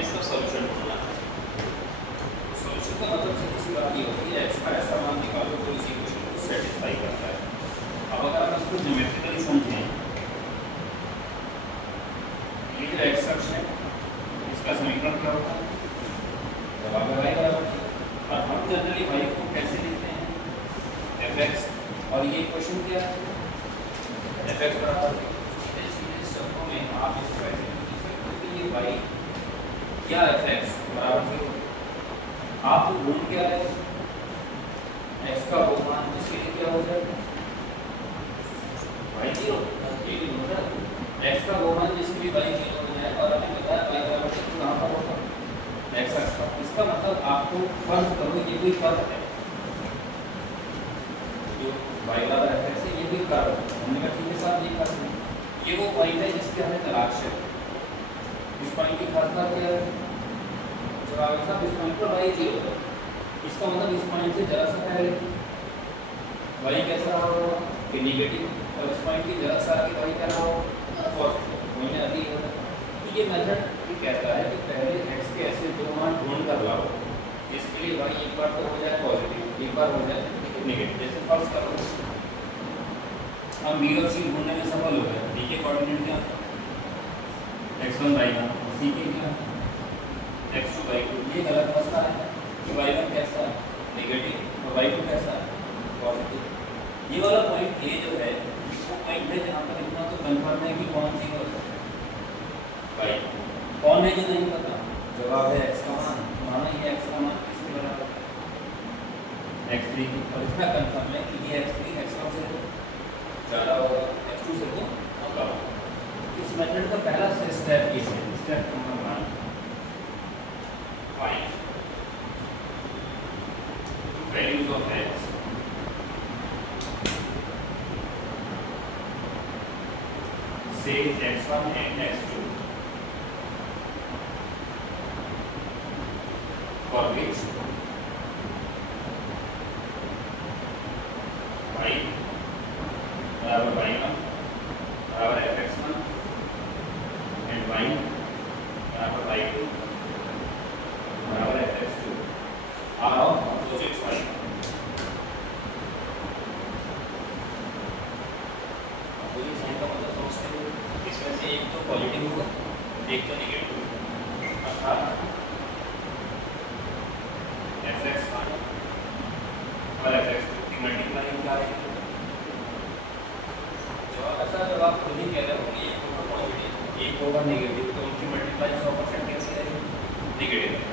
हमें इसका सॉल्यूशन ढूंढना है। सॉल्यूशन का मतलब सीधी बात ये होती है एक्स का ऐसा मान निकालो जो इसी क्वेश्चन को सेटिस्फाई करता है। अब अगर हम इसको ज्योमेट्रिकली समझें, ये जो एक्स अक्ष है इसका समीकरण क्या होता है, जवाब है y बराबर। और हम जनरली y को कैसे लिखते हैं, fx, और ये क्वेश्चन क्या है, fx बराबर। सीधे सीधे शब्दों में आप इसको ऐसे लिख सकते हो कि ये y या fx बराबर 0। आप ढूंढ क्या रहे हैं, x का वो मान जिसके क्या हो जाएगा y 0, ये भी होता है x का वो मान जिसके भी y 0 हो जाए। और हमें बताया y बराबर तो कहाँ पर होगा, x अक्ष पर। इसका मतलब आपको फर्ज करो ये कोई पद है जो y बराबर fx है, ये भी कर्व है। हमने कहा ठीक है साहब ये कर्व है, ये वो पॉइंट है जिसकी हमें तलाश है। इस पॉइंट की खास बात क्या है, जब आप साहब इस पॉइंट पर y 0 है, इसका मतलब इस पॉइंट से जरा सा पहले y कैसा रहा होगा कि नेगेटिव, और इस पॉइंट की जरा सा आगे y क्या रहा होगा पॉजिटिव, वही आगे होगा। तो ये मेथड ये कहता है कि पहले x के ऐसे दो मान ढूंढ कर लाओ जिसके लिए y एक बार तो हो जाए पॉजिटिव, एक बार हो जाए नेगेटिव। जैसे फर्स्ट करो हम b और c ढूंढने में सफल हो गए, b के कोऑर्डिनेट क्या x1 y1, c के क्या x2 y2। ये गलत मसला है कि y1 कैसा है नेगेटिव और y2 कैसा है पॉजिटिव। ये वाला पॉइंट a जो है वो पॉइंट है जहाँ पर इतना तो कंफर्म है कि कौन सी y कौन है जो नहीं पता, जवाब है x का मान। माना ये x का मान किसके बराबर x3 की, और इतना कंफर्म है कि ये x3 x1 से ज़्यादा होगा, x2 से तो कम होगा। इस मेथड का पहला स्टेप ये है, step number 1, find values of x से x1 and x2 for which y बराबर y1 बराबर fx1 and y बराबर y2 बराबर fx2 are of opposite sign। Opposite sign का मतलब समझते हो, इसमें से एक तो पॉजिटिव होगा एक तो नेगेटिव होगा, अर्थात fx1 और fx2 की मल्टीप्लाई क्या है। जवाब ऐसा, जब आप खुद ही कह रहे हो कि एक होगा पॉजिटिव एक होगा नेगेटिव, तो उनकी मल्टीप्लाई 100% कैसे रहेगी, नेगेटिव है।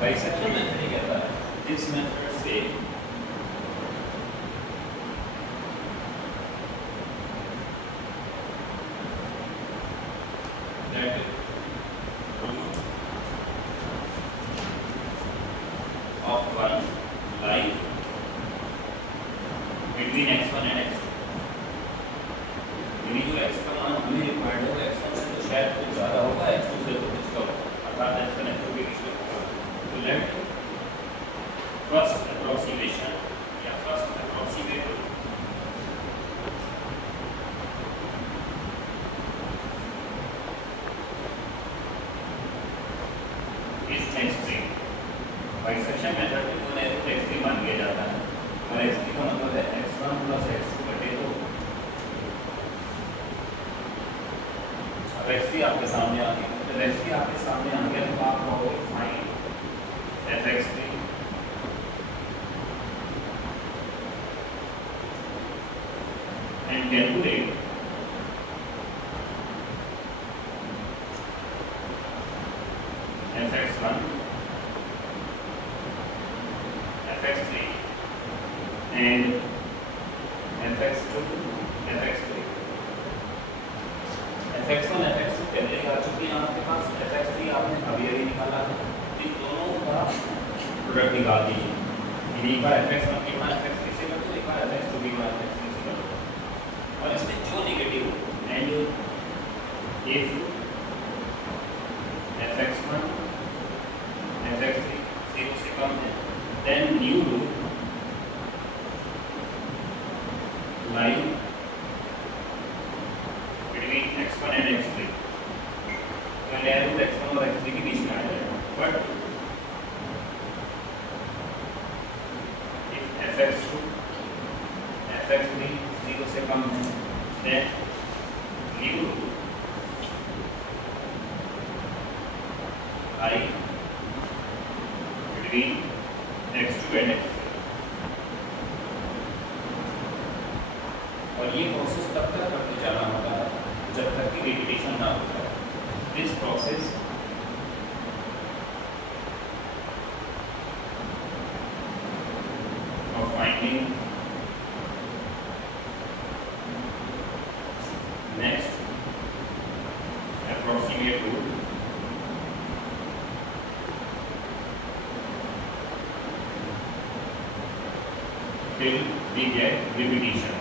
बाइसेक्शन मेथड ही कहता है इस मेथड से that root of one lie between x1 and x2। यानी जो x का मान हमें रिक्वायर्ड है x1 से तो शायद कुछ ज़्यादा होगा, x2 से तो कुछ कम, अर्थात x1 x2 के बीच में होगा। तो लेट फर्स्ट अप्रोक्सीमेशन या first approximate is x3। Bisection method में तो x3 मान लिया जाता है, और x3 का मतलब है x1 प्लस x2 बटे 2। अब x3 आपके सामने आ गया, जब x3 आपके सामने आ गया तो आप कहोगे find fx3 and calculate fx1 fx3 and fx2 fx3। fx1 fx2 पहले ही आ चुकी है आपके पास, fx3 आपने अभी अभी निकाला है। इन दोनों का प्रोडक्ट निकाल दीजिए, एक बार fx1 एक बार fx3 से कर दो, एक बार fx2 एक बार fx3 से कर दो। और इसमें जो negative and if fx1 fx3 0 से कम है then new loop lie between x1 and x3 तो नया रूट x1 और x3 के बीच में आ जाएगा बट इफ fx2 fx3 0 से कम है then new loop I between x2 and x3 और ये प्रोसेस तब तक करते जाना होगा जब तक कि रिपीटेशन ना हो जाए this process of finding next approximate root till we get repetition.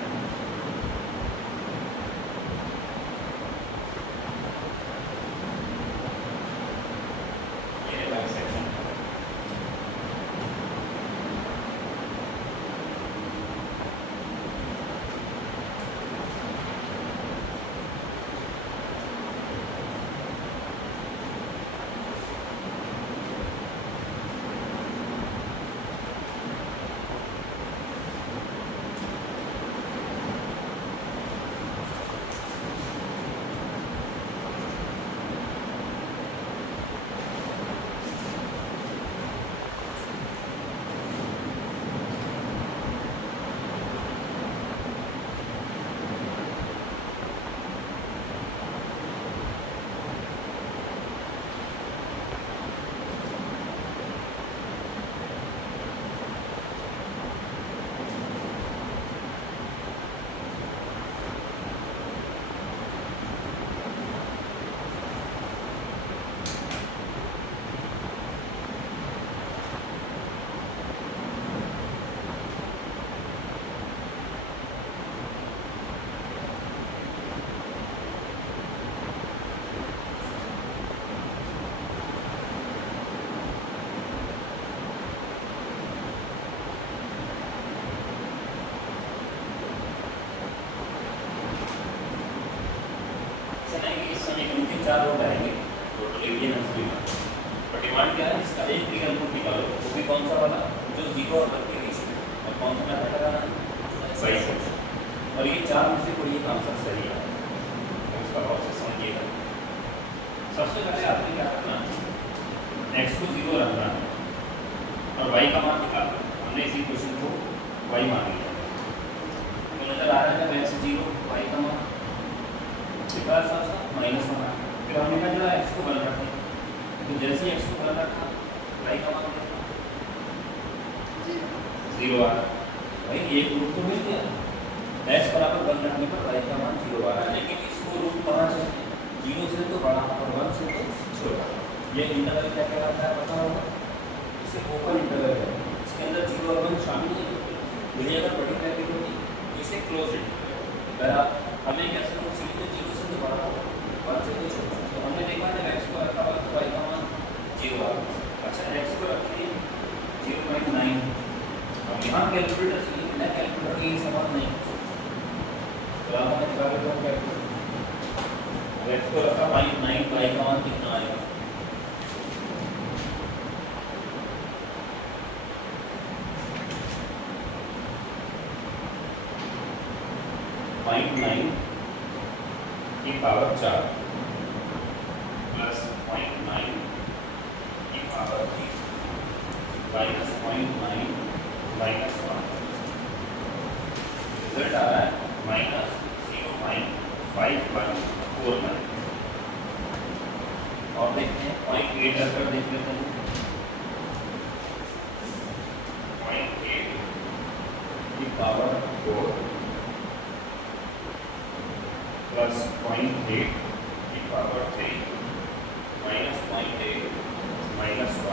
ये है bisection. चार रोड आएंगे टोटल एरिया नंबर पर डिमांड क्या है इसका एक रियल रूट निकालो वो भी कौन सा वाला जो 0 और 1 के बीच में और कौन सा मेथड लगाना है बाइसेक्शन और ये चार में से कोई एक आंसर सही है तो इसका प्रोसेस समझिएगा सबसे पहले आपने क्या करना है x को 0 रखना है और y का मान निकालना है हमने इसी क्वेश्चन को y मान लिया तो नजर आ रहा है जब x 0 y का मान निकाल सकता माइनस होना फिर हमने कहा जो x को 1 रखें तो जैसे x को 1 रखा y का मान कितना 0 आ रहा भाई एक रूट तो मिल गया x बराबर 1 रखने पर y का मान 0 आ रहा है लेकिन इसको रूट कहाँ से 0 से तो बड़ा और 1 से तो छोटा ये इंटरवल क्या कहलाता है पता होगा इसे ओपन इंटरवल है इसके अंदर 0 और 1 शामिल है यही अगर बड़ी वैल्यू होगी इसे क्लोज इंटरवल अगर आप हमें कैसे रूट चाहिए तो 0 से तो बड़ा होगा 1 से तो छोटा तो हमने देखा जब x को रखा हुआ तो y का मान 0 आ गया अच्छा x को रखिए 0.9 अब यहाँ कैलकुलेटर से बिना कैलकुलेटर के सवाल नहीं तो आप हमें दिखा देते हो कैलकुलेटर x को रखा 0.9 y का मान कितना आएगा की पावर 4 प्लस 0.9 की पावर 3 माइनस 0.9 माइनस 1 रिजल्ट आ रहा है माइनस 0.5149 और देखते हैं 0.8 रखकर देख लेते हैं 0.8 की पावर 4 प्लस 0.8 की पावर 3 माइनस 0.8 माइनस 1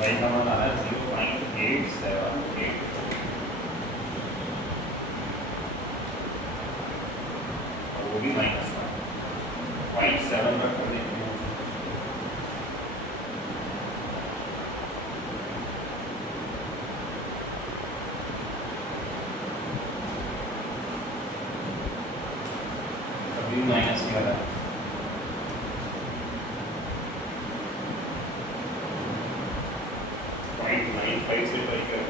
y का मान आ रहा है 0.878 वो भी -1 0.7 रख कर देते हैं। अभी -11 0.95 से ट्राई करें।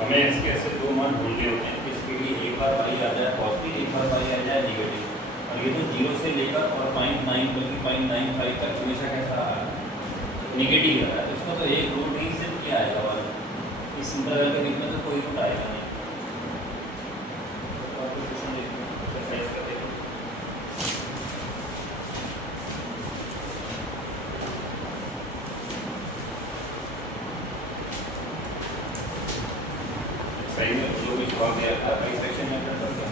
हमें इसके ऐसे दो मान ढूंढने होते हैं, इसके लिए एक बार y आ जाए पॉजिटिव, एक बार y आ जाए नेगेटिव, और ये तो 0 से लेकर और 0.9 बल्कि 0.95 तक हमेशा कैसा आ रहा है, नेगेटिव आ रहा है। तो इसको तो एक रूट ही सिर्फ क्या आएगा वाला, इस इंटरवल के बीच में तो कोई रूट आएगा नहीं। तो आपको क्वेश्चन देखिए, एक्सरसाइज करते हैं। सही में जो भी जवाब दिया था बाइसेक्शन मेथड कर दिया।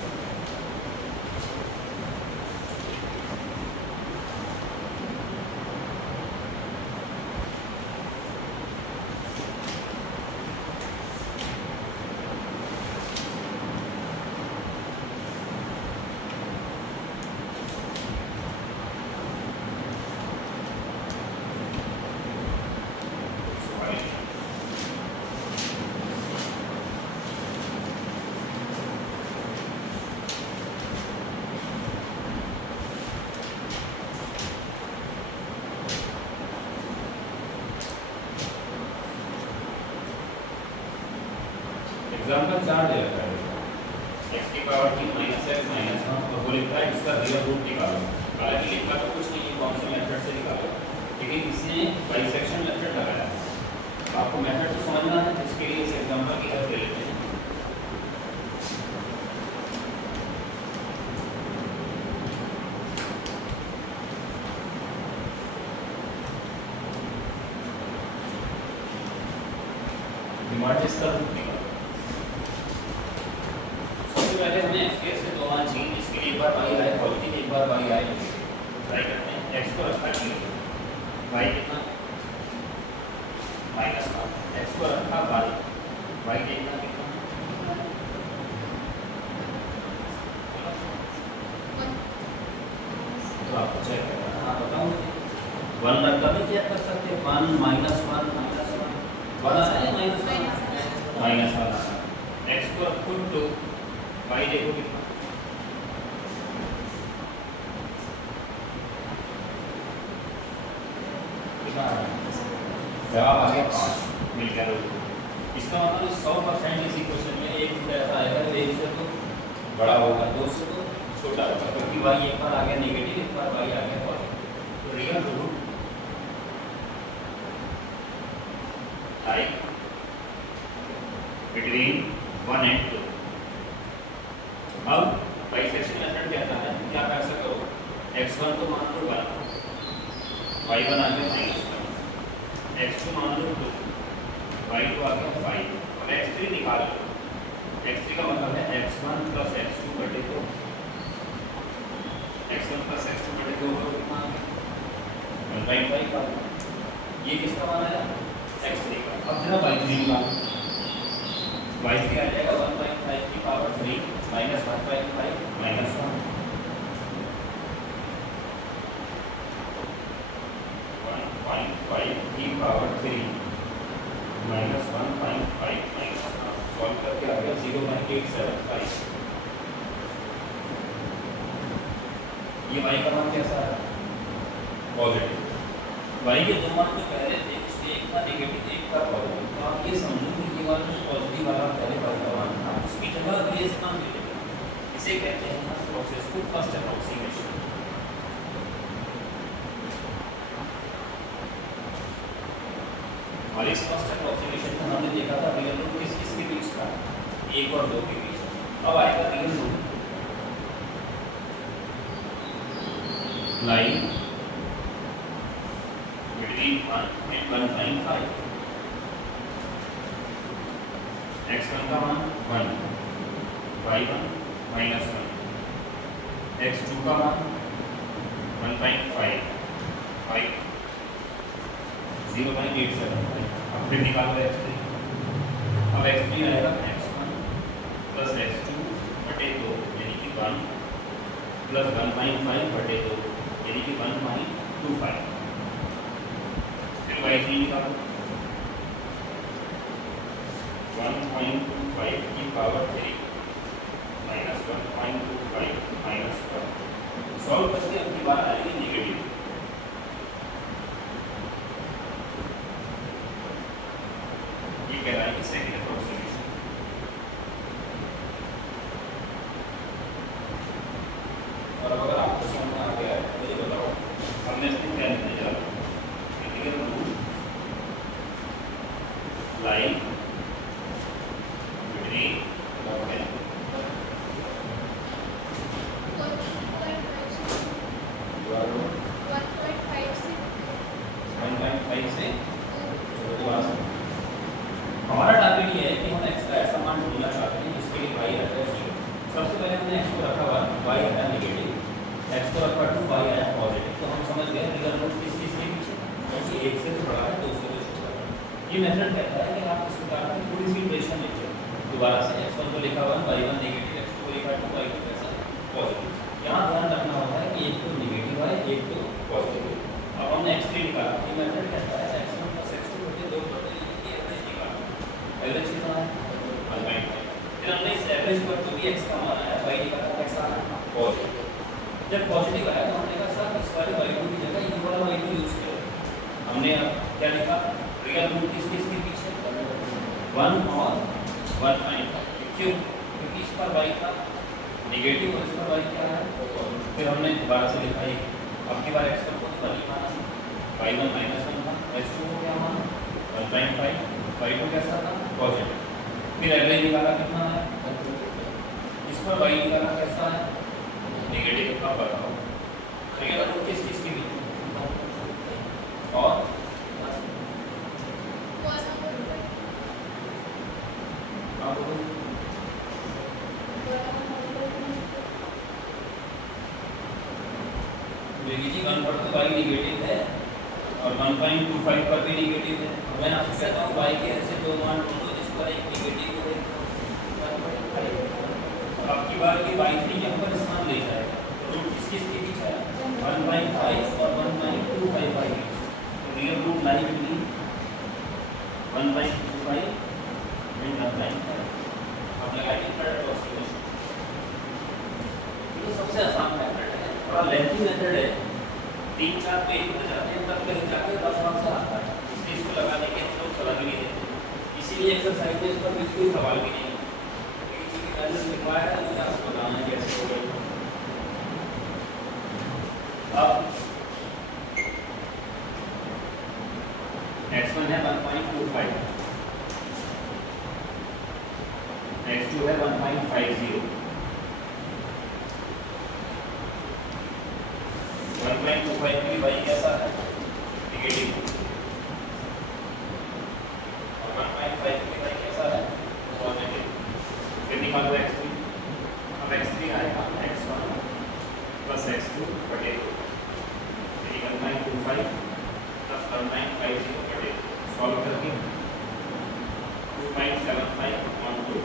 एग्जाम्पल 4 दे रखा है, x की पावर 3 -x -1 और वो लिखा है इसका रियल रूट निकालो। हालांकि लिखा तो कुछ नहीं है, कौन से मेथड से निकालो, लेकिन इसने बाइसेक्शन मेथड लगाया। आपको मेथड तो समझना है, इसके लिए इस एग्जाम्पल की हेल्प ले लेते हैं। डिमांड इसका रूट निकालो। पहले हमें x से दो मान चाहिए, इसके लिए एक बार y आए पॉजिटिव, एक बार y आए नेगेटिव। ट्राई करते हैं, x को रखा है y कितना -1, x को रखा y कितना तो आपको चेक करना है। आप बताओ 1 रखा भी चेक कर सकते हैं, 1 -1 1 आ रहा है -1 x को रखो 2, y देखो कितना जवाब आ गया 5 मिलकर। इसका मतलब 100% इस इक्वेशन में एक रूट ऐसा आएगा जो एक से तो बड़ा होगा, दो से तो छोटा होगा, क्योंकि y एक बार आ गया नेगेटिव, एक बार y आ गया पॉजिटिव। तो real root lie between 1 and 2। अब बाइसेक्शन मेथड कहता है क्या कर सकते हो, x1 तो मान लो 1, y1 आ गया -1, x2 मान लो 2, y2 आ गया 5 और x3 निकाल लो। x3 का मतलब है x1 + x2 बटे 2, x1 + x2 बटे 2 कितना 1/5 का। ये किसका मान आया, x3 का। अब जरा y3 का, y3 आ जाएगा 1/5 की पावर 3 -1/5 -1 1/5 की पावर 3 -1/5 सॉल्व करके आ गया 0.875। ये y का मान कैसा है, पॉजिटिव। y के दो मान जो पहले थे, इसके एक था नेगेटिव, एक था पॉजिटिव। तो आप ये समझो कि ये वाला जो पॉजिटिव वाला पहले y का मान था, उसकी जगह बेस का मिलेगा। इसे कहते हैं ना प्रोसेस को फर्स्ट अप्रोक्सीमेशन। और इस फर्स्ट अप्रोक्सीमेशन में हमने देखा था रियल रूट किस किस के बीच था, 1 और 2 के बीच। अब आएगा real route line between 1 and 1.5। x1 का मान 1, y1 -1, x2 का मान 1.5, y 0.875। अब फिर निकालो x3। अब x3 आएगा x1 प्लस x2 बटे 2 यानी कि 1 प्लस 1.5 बटे 2 यानी कि 1.25। फिर y3 निकालो 1.25 की पावर 3 माइनस 1.25 माइनस 1। सॉल्व करते हैं, अपनी बार आएगी नेगेटिव। ये कह रहा है कि सेकंड अप्रोक्सीमेशन। और अगर आपको समझ में आ गया है तो ये बताओ हमने इसमें क्या लिखने जा रहा है। रियल रूट लाइन बिटवीन 1.5 से हमारा टारगेट ये है कि हम x का ऐसा मान ढूंढना चाहते हैं जिसके लिए y आता है 0। सबसे पहले हमने x को रखा 1, y आया नेगेटिव, x को रखा 2, y आया पॉजिटिव। तो हम समझ गए रियल रूट किस किस के पीछे, क्योंकि 1 से तो बड़ा है 2 से तो छोटा है। ये मेथड कहता है कि आप इस प्रकार की थोड़ी सी इक्वेशन लिखिए। दोबारा से x1 को लिखा 1, y1 नेगेटिव, x2 को लिखा 2, y2 कैसा पॉजिटिव। यहाँ ध्यान रखना होता है कि एक तो नेगेटिव है, एक तो पॉजिटिव है। अब हमने x3 निकाला। ये मेथड कहता है x1 प्लस x2 बटे 2 करते हैं कि एवरेज निकालना। एवरेज कितना है 1.5। फिर हमने इस एवरेज पर जो भी x का मान आया y निकाला, कैसा आया पॉजिटिव। जब पॉजिटिव आया तो हमने कहा सर इस वाले y2 की जगह ये वाला y2 यूज करो। हमने क्या लिखा, रियल रूट किस किस के पीछे 1 और 1.5। क्यों? क्योंकि इस पर y था नेगेटिव और इस पर y क्या है। फिर हमने दोबारा से लिखा है, अब की बार x को तो लिखा ना, y1 -1 था, x2 को क्या माना 1.5, y2 कैसा था पॉजिटिव। फिर एवरेज निकाला कितना है, इस पर y निकाला कैसा है नेगेटिव। अब बताओ रियल रूट किस किस के बीच और जी 1 पर तो y नेगेटिव है और 1.25 पर भी नेगेटिव है। मैं आपसे कहता हूँ y के ऐसे दो मान ढूंढो जिस पर एक नेगेटिव है। अब की बार ये y3 यहाँ पर स्थान ले जाएगा। रूट किस किस के बीच है 1.5 और 1.25 y बीच। तो real route line between 1.25 and 1.5। अब लगाइए थर्ड अप्रोक्सीमेशन। ये सबसे आसान मेथड है, थोड़ा लेंथी मेथड है, 3-4 पेज भर जाते हैं, तब कहीं जाके बस आंसर आता है। इसलिए इसको लगाने के हम लोग सलाह भी नहीं देते। इसीलिए एक्सरसाइज में इस पर कोई सवाल भी नहीं है। किसी की वैल्यू लिखवाया है मुझे आपको बताना है कैसे होगा। अब x1 है 1.25, x2 है 1.50, 1.25 की y कैसा है नेगेटिव और 1.5 की y कैसा है पॉजिटिव। फिर निकालो x3। अब x3 आएगा x1 प्लस x2 बटे 2 यानी 1.25 प्लस 1.50 बटे 2। सॉल्व करके 2.75 on 2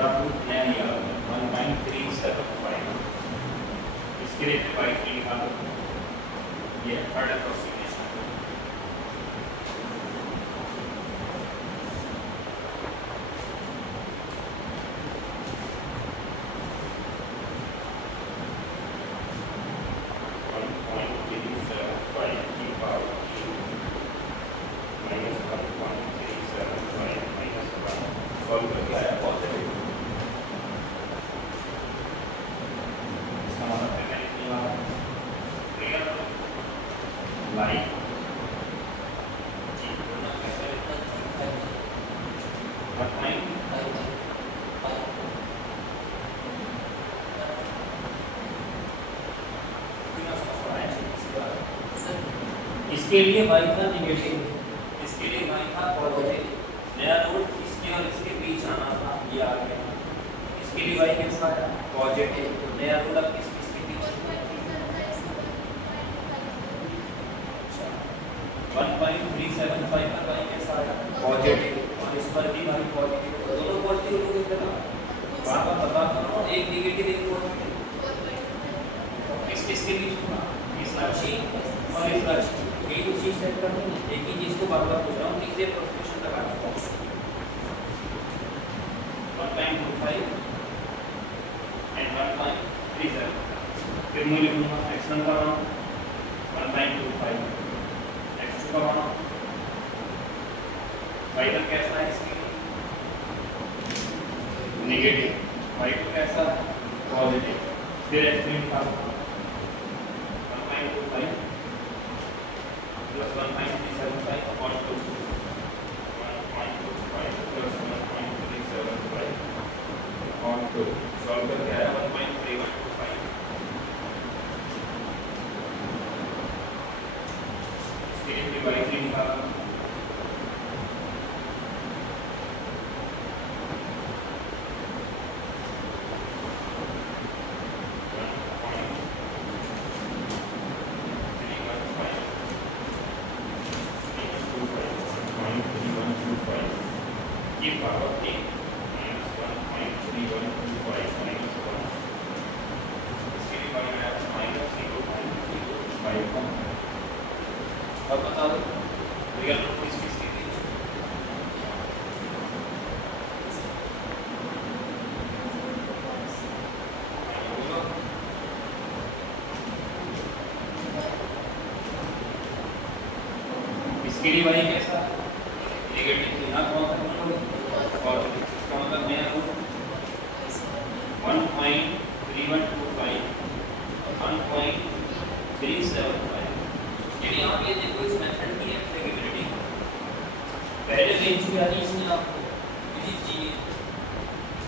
रफ रूट नया लिया 1.375। इसके लिए y3 निकालो। ये थर्ड अप्रोक्सीमेशन। सॉल्व करके आया पॉजिटिव। इसका मतलब है रियल लाइन इसके लिए y था नेगेटिव, इसके लिए y था पॉजिटिव, नया नोड इसके और इसके बीच आना था, ये आ गया। इसके लिए y कैसा आया पॉजिटिव, तो नया नोड अब इसके बीच 1.375 पर y कैसा आया पॉजिटिव, और इस पर भी y पॉजिटिव, दोनों पॉजिटिव लोग इतना बार बार बता रहा हूं, एक नेगेटिव एक पॉजिटिव, इसके बीच होगा इस राशि और इस राशि, यही तो चीज सेट करनी है, एक ही चीज को बार बार पूछ रहा हूँ, तीसरे प्रोपोर्शन लगा रहा हूँ 1.25 एंड 1.37, फिर मैं लिखूंगा x1 का मान 1.25, x2 का मान y1 कैसा है इसके नेगेटिव, y2 कैसा है पॉजिटिव, फिर x3 निकालो 1.25 plus 1.375 upon 2, 1.25 plus 1.375 upon 2, solve करके आया 1.3125, इसके लिए फिर y3 निकाला 1.3125, ये पावर 3 minus 1.3125 minus 1, इसके लिए पावर आया minus 0.051, अब बता दो रियल नंबर किसकी स्थिति इसके लिए y कैसा नेगेटिव, यहाँ कौन सा नंबर और इसका मतलब नया रूट 1.3125 1.375, यानी आप ये देखो इस मेथड की एप्लीकेबिलिटी पहले रेंज में यानी इसमें आपको फिजिक्स चाहिए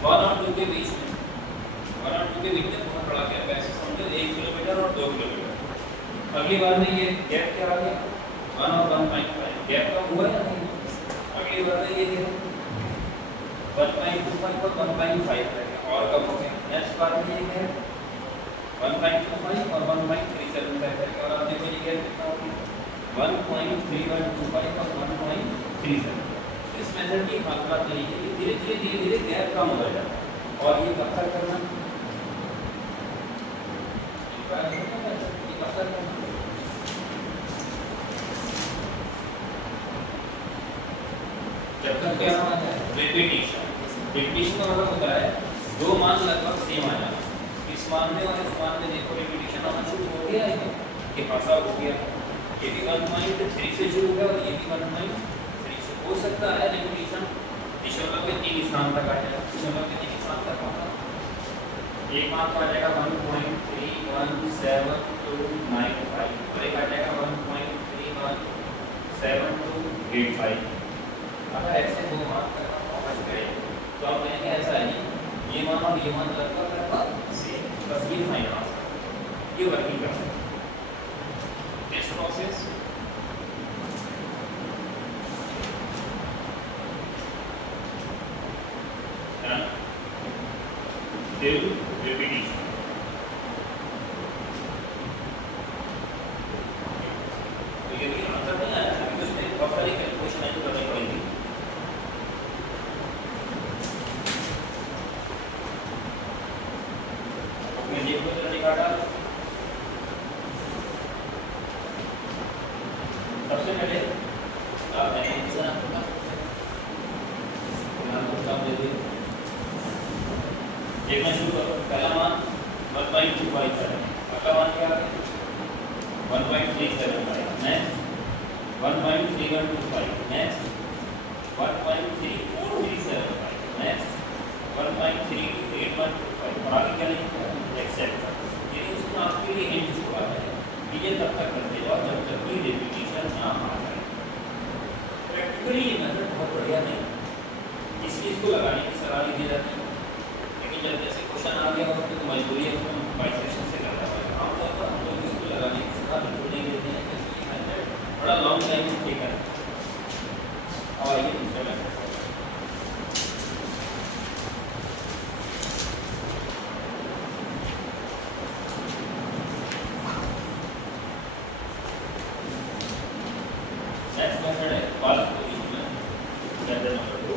1 और 2 के बीच में, 1 और 2 के बीच में बहुत बड़ा गैप है, ऐसे समझो 1 किलोमीटर और 2 किलोमीटर, अगली बार में ये गैप क्या आ गया 1 और 1.5, गैप कम हुआ या नहीं, अगली बार में ये क्या 1.25 और 1.5 रहेगा और कम हो गया, नेक्स्ट बार में ये क्या 1.25 और 1.375 रहेगा, और आप देखो ये क्या कितना हो गया 1.3125 और 1.37, इस मेथड की बात यही है कि धीरे धीरे गैप कम हो जाता है, और ये कब तक करना जब तक क्या रिपीटिशन, रिपीटिशन का मतलब होता है दो मान लगभग सेम आ जाना, इस मान में और इस मान में देखो रिपीटिशन आना शुरू हो गया है कि भाषा हो गया, ये भी 1.3 से शुरू है और ये भी 1.3 से, हो सकता है रिपीटिशन दशमलव के 3 स्थान तक आ जाए, दशमलव के 3 स्थान तक आता एक मान आ जाएगा 1.31795 और एक आ जाएगा 1.31785, अगर ऐसे दो मान तक पहुंच गए तो आप कहेंगे ऐसा है नहीं, ये मान और ये मान लगभग सेम, बस ये फाइन आंसर, ये वर्किंग कर सकते हैं। नेक्स्ट प्रोसेस till repetition, तो ये भी आंसर नहीं आया क्योंकि उसमें बहुत सारी कैलकुलेशन है जो करनी पड़ेगी। ये को जरा निकाला, सबसे पहले मैंने देखना शुरू करो, पहला मान 1.25 है, अगला मान क्या है 1.375, नेक्स्ट 1.3125, नेक्स्ट 1.3435, नेक्स्ट 1.38125, और आगे क्या लिखा है एक्सेट्रा, यानी उसमें आपके लिए हिंट छुपा है कि ये तब तक करते जाओ जब तक कि रिपीटिशन ना आ जाए। प्रैक्टिकली ये मेथड बहुत बढ़िया नहीं, इसलिए इसको लगाने की सलाह दी जाती है, जब जैसे क्वेश्चन आ गया उसमें तो मजबूरी है उसमें बाइसेक्शन से करना पड़ेगा, आमतौर पर हम लोग इसको लगाने की सलाह बिल्कुल नहीं देते हैं क्योंकि ये मेथड बड़ा लॉन्ग टाइम टेकन। अब आइए दूसरे मेथड। नेक्स्ट मेथड है false position method number 2।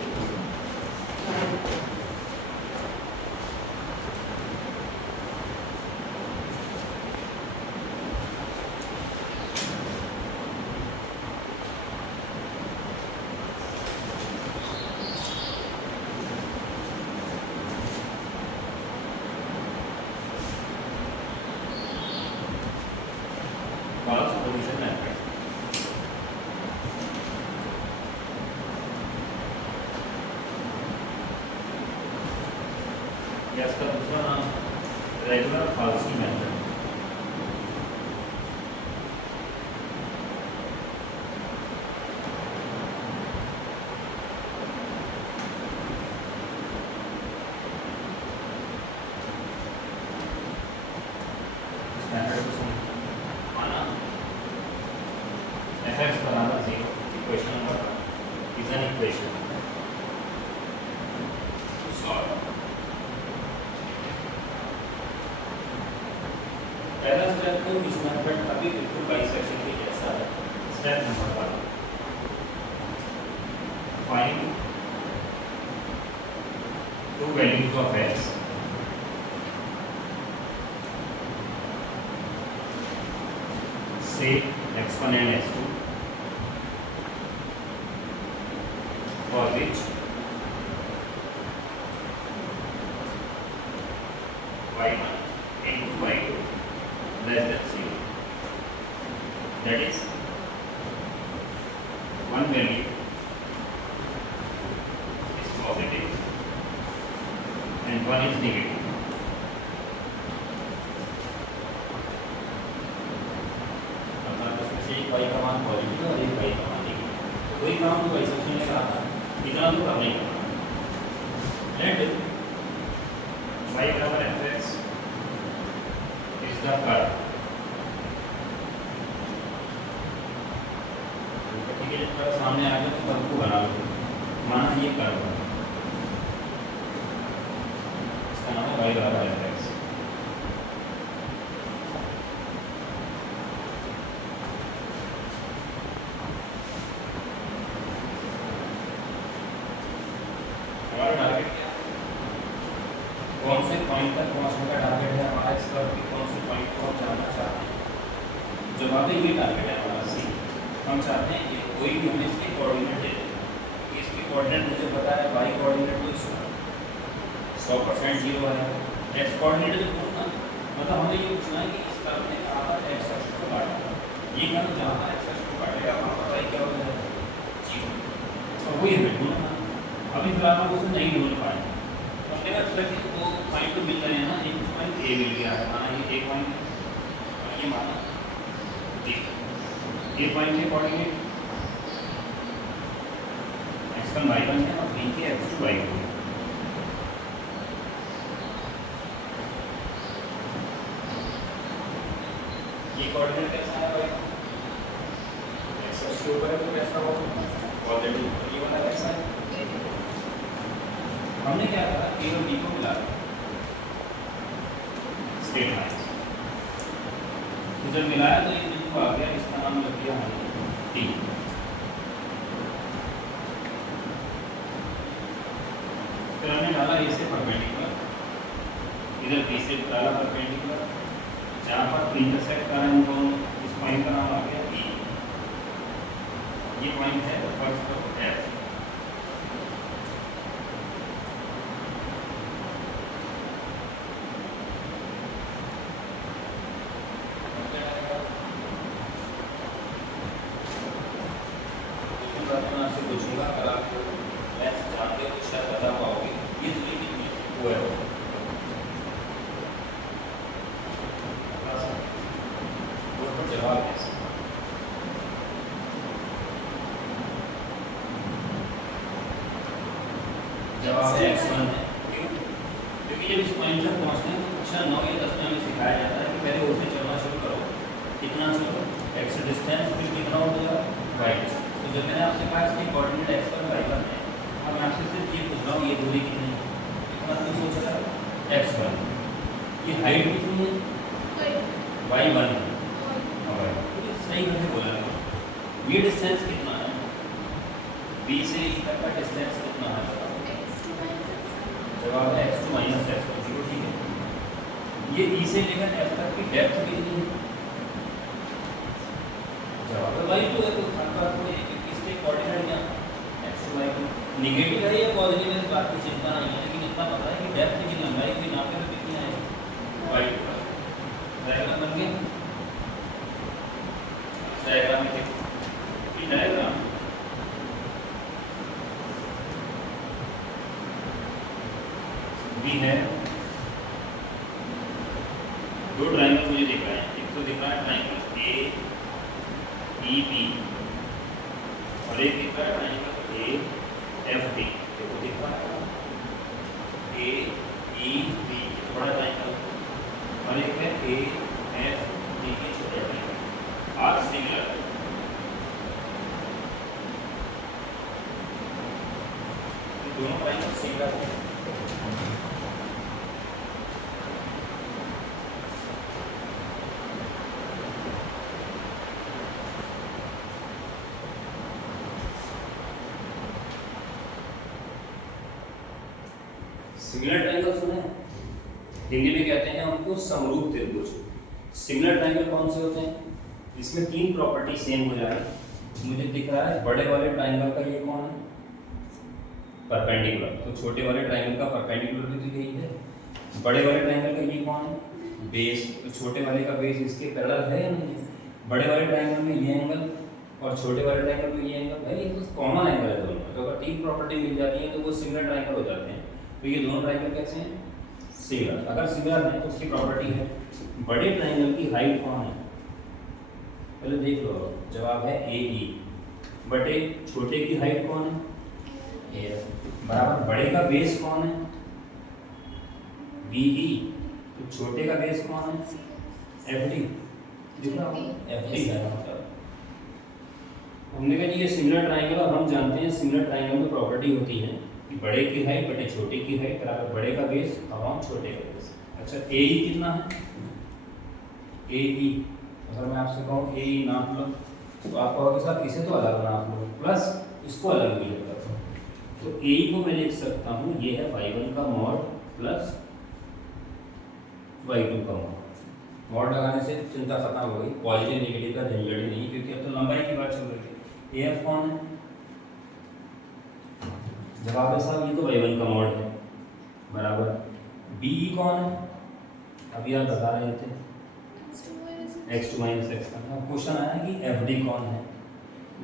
False position method. या इसका दूसरा नाम रेगुलर फॉल्सी मेथड। इस मेथड को माना f(x) बराबर 0 equation number 1 is an equation solve. पहला स्टेप तो इस मेथड अभी बिल्कुल बाइसेक्शन के जैसा है। Step number 1 find two values of x say x1 and x2 for which y1 into y2 less than 0, that is one value is positive and one is negative. एक y का मान positive और एक y का मान negative. वही काम तो बाइसेक्शन ने कहा था, इतना तो करना ही करना। लेट y बराबर f(x) इज द कर्व। ठीक है, जब कर्व सामने आ गया तो कर्व को बना लो। माना ये कर्व है, इसका नाम है y बराबर f(x)। हमारा टारगेट क्या है? कौन से पॉइंट तक पहुंचने का टारगेट है हमारा? इस कर्व के कौन से पॉइंट को हम जानना चाहते हैं? जवाब ये टारगेट है हमारा सी। हम चाहते हैं कि कोई भी हमें इसके कोऑर्डिनेट दे दे। इसके कोऑर्डिनेट मुझे पता है, y कोऑर्डिनेट तो इसका 100% 0 है। x कोऑर्डिनेट जो पूछना मतलब हमें ये पूछना है कि इस कर्व ने कहाँ पर x अक्ष को काटा। ये कर्व जहाँ पर x अक्ष को काटेगा वहाँ पर y क्या हो जाएगा? 0। और वही हमें ढूंढना। अभी फिलहाल हम उसे नहीं ढूंढ पाए। अपने पास लगे वो पॉइंट तो मिल रहे हैं ना। एक पॉइंट ए मिल गया है, माना ये एक पॉइंट है और ये माना बी। ये पॉइंट के कोऑर्डिनेट x1 y1 है और बी के x2 y2 है। ये कोऑर्डिनेट कैसा है भाई? x अक्ष के ऊपर है तो कैसा होगा? पॉजिटिव। ये वाला कैसा है? हमने क्या करा? ए और बी को मिला स्ट्रेट लाइन। तो जब मिलाया तो ये बिंदु आ गया, इसका नाम लग गया हमने टी। फिर हमने डाला ए से परपेंडिकुलर, इधर बी से डाला परपेंडिकुलर, जहाँ पर इंटरसेक्ट कर रहे हैं दोनों, इस पॉइंट का नाम आ गया ई। ये पॉइंट है फर्स्ट एफ। आपसे पूछूंगा, अगर आप मैथ्स जानते हो तो शायद बता पाओगे। ये दूरी कितनी वो है? जवाब है जवाब है x1 है। क्यों? क्योंकि जब इस पॉइंट तक पहुंचते हैं तो कक्षा 9 या 10 में हमें सिखाया जाता है कि पहले उससे चलना शुरू करो। कितना चलो? x डिस्टेंस फिर कितना हो गया? पास ये कोऑर्डिनेट x1 y1 है और मैं आपसे सिर्फ ये पूछ रहा हूँ ये दूरी कितनी है, इतना तो सोच रहा है x1, ये हाइट कितनी है y1 है और ये सही मैंने बोला है। ये डिस्टेंस कितना है b से e तक का डिस्टेंस कितना है, जवाब है x2 माइनस x1, ठीक है। ये e से लेकर f तक की डेप्थ कितनी है, जवाब है y2 है। तो आपका इसके कोऑर्डिनेट क्या x2 y2 नेगेटिव है या पॉजिटिव है बात की चिंता नहीं है, लेकिन इतना पता है कि डेप्थ की लंबाई की नापे तो कितनी आएगी y2। डायग्राम बन गया, डायग्राम में देखो ये डायग्राम भी है, दो ट्रायंगल मुझे दिख रहा है, एक तो दिख रहा है ट्रायंगल AEB और एक दिख रहा है ट्रायंगल AFD। देखो दिख रहा है AEB बड़ा ट्रायंगल और एक है AFD के छोटा ट्रायंगल, आर सिमिलर है। दोनों ट्रायंगल सिमिलर है। सिमिलर ट्रायंगल सुने हिंदी में कहते हैं उनको समरूप त्रिभुज। सिमिलर ट्रायंगल कौन से होते हैं, इसमें तीन प्रॉपर्टी सेम हो जाए। मुझे दिख रहा है बड़े वाले ट्रायंगल का ये कौन है, परपेंडिकुलर, तो छोटे वाले ट्रायंगल का परपेंडिकुलर भी तो यही है। बड़े वाले ट्रायंगल का ये कौन है, बेस, तो छोटे वाले का बेस इसके पैरेलल है या नहीं है। बड़े वाले ट्रायंगल में ये एंगल और छोटे वाले ट्रायंगल में ये एंगल है, ये तो कॉमन एंगल है दोनों। तो अगर तीन प्रॉपर्टी मिल जाती है तो वो सिमिलर ट्रायंगल हो जाते हैं। तो ये दोनों ट्रायंगल कैसे हैं, सिमिलर। अगर सिमिलर है तो उसकी प्रॉपर्टी है बड़े ट्रायंगल की हाइट कौन है, पहले देख लो, जवाब है AE बटे छोटे की हाइट कौन है AF बराबर बड़े का बेस कौन है BE, तो छोटे का बेस कौन है FD, दिख रहा है FD है। मतलब हमने कहा ये सिमिलर ट्रायंगल, और हम जानते हैं सिमिलर ट्रायंगल में प्रॉपर्टी होती है कि बड़े की हाइट बटे छोटे की हाइट बराबर बड़े का बेस अपॉन छोटे का बेस। अच्छा AE कितना है, AE अगर मैं आपसे कहूँ AE नाप लो तो आप कहोगे सर इसे तो अलग नाप लो प्लस इसको अलग भी लेकर, तो AE को मैं लिख सकता हूँ ये है y1 का मॉड प्लस y2 का मॉड। मॉड लगाने से चिंता खत्म हो गई, पॉजिटिव नेगेटिव का झंझट ही नहीं, क्योंकि अब तो लंबाई की बात चल रही है। AF कौन है, जवाब है साहब ये तो y1 का मॉड है बराबर BE कौन है, अभी आप बता रहे थे x2 माइनस x1। अब क्वेश्चन आया कि FD कौन है,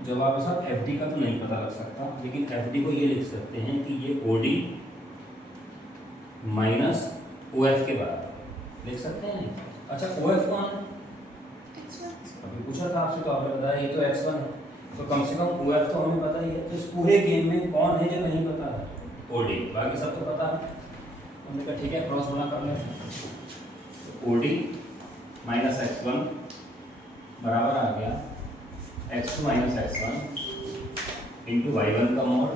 जवाब है साहब FD का तो नहीं पता लग सकता, लेकिन FD को ये लिख सकते हैं कि ये OD माइनस OF के बराबर लिख सकते हैं। अच्छा OF कौन है, अभी पूछा था आपसे तो आपने बताया ये तो x1 है, तो कम से कम OF तो हमें पता ही है। तो इस पूरे गेम में कौन है जो नहीं पता है, OD, बाकी सब तो पता है। हमने कहा ठीक है क्रॉस बना कर लें, तो OD माइनस x1 बराबर आ गया x2 minus x1 into y1 का मॉड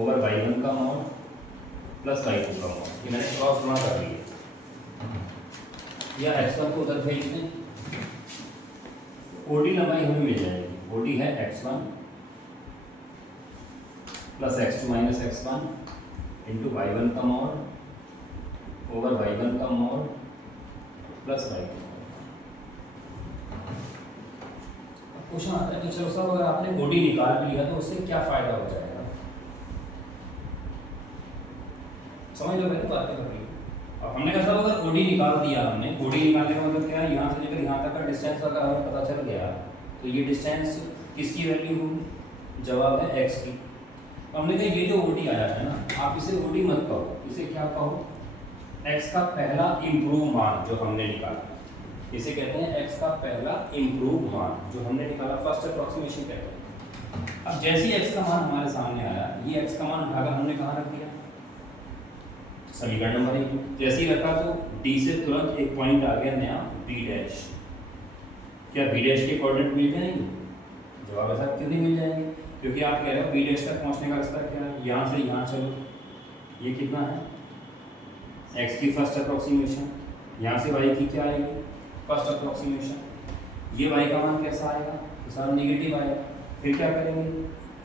ओवर y1 का मॉड प्लस y2 का मॉड। ये मैंने क्रॉस बना कर लिया, या x1 को उधर भेज दें, OD लंबाई हमें मिल जाएगी। OD है x1 plus x2 minus x1 into y1 का मॉड ओवर y1 का मॉड प्लस y2। क्वेश्चन आता है कि चलो सब अगर आपने OD निकाल भी लिया तो उससे क्या फायदा हो जाएगा, समझ लो मैंने बात कर रही। अब हमने कहा सब अगर OD निकाल दिया, हमने OD निकालने का मतलब क्या है, यहाँ से लेकर यहाँ तक का डिस्टेंस अगर हमें पता चल गया तो ये डिस्टेंस किसकी वैल्यू होगी, जवाब है x की। हमने कहा ये जो OD आया है ना, आप इसे OD मत कहो, इसे क्या कहो, x का पहला इम्प्रूव मान जो हमने निकाला, इसे कहते हैं x का पहला इम्प्रूव मान जो हमने निकाला, फर्स्ट अप्रोक्सीमेशन कहते हैं। अब जैसे ही x का मान हमारे सामने आया, ये x का मान उठाकर हमने कहाँ रख दिया, समीकरण नंबर 1। जैसे ही रखा तो D से तुरंत एक पॉइंट आ गया नया B डैश। क्या B डैश के कोऑर्डिनेट मिल जाएंगे, जवाब है साहब क्यों नहीं मिल जाएंगे। क्योंकि आप कह रहे हो बी डैश तक पहुंचने का रास्ता क्या है, यहाँ से यहाँ चलो, ये कितना है x की फर्स्ट अप्रोक्सीमेशन, यहाँ से y की क्या आएगी फर्स्ट अप्रोक्सीमेशन, ये y का मान कैसा आएगा तो सारा नेगेटिव आएगा। फिर क्या करेंगे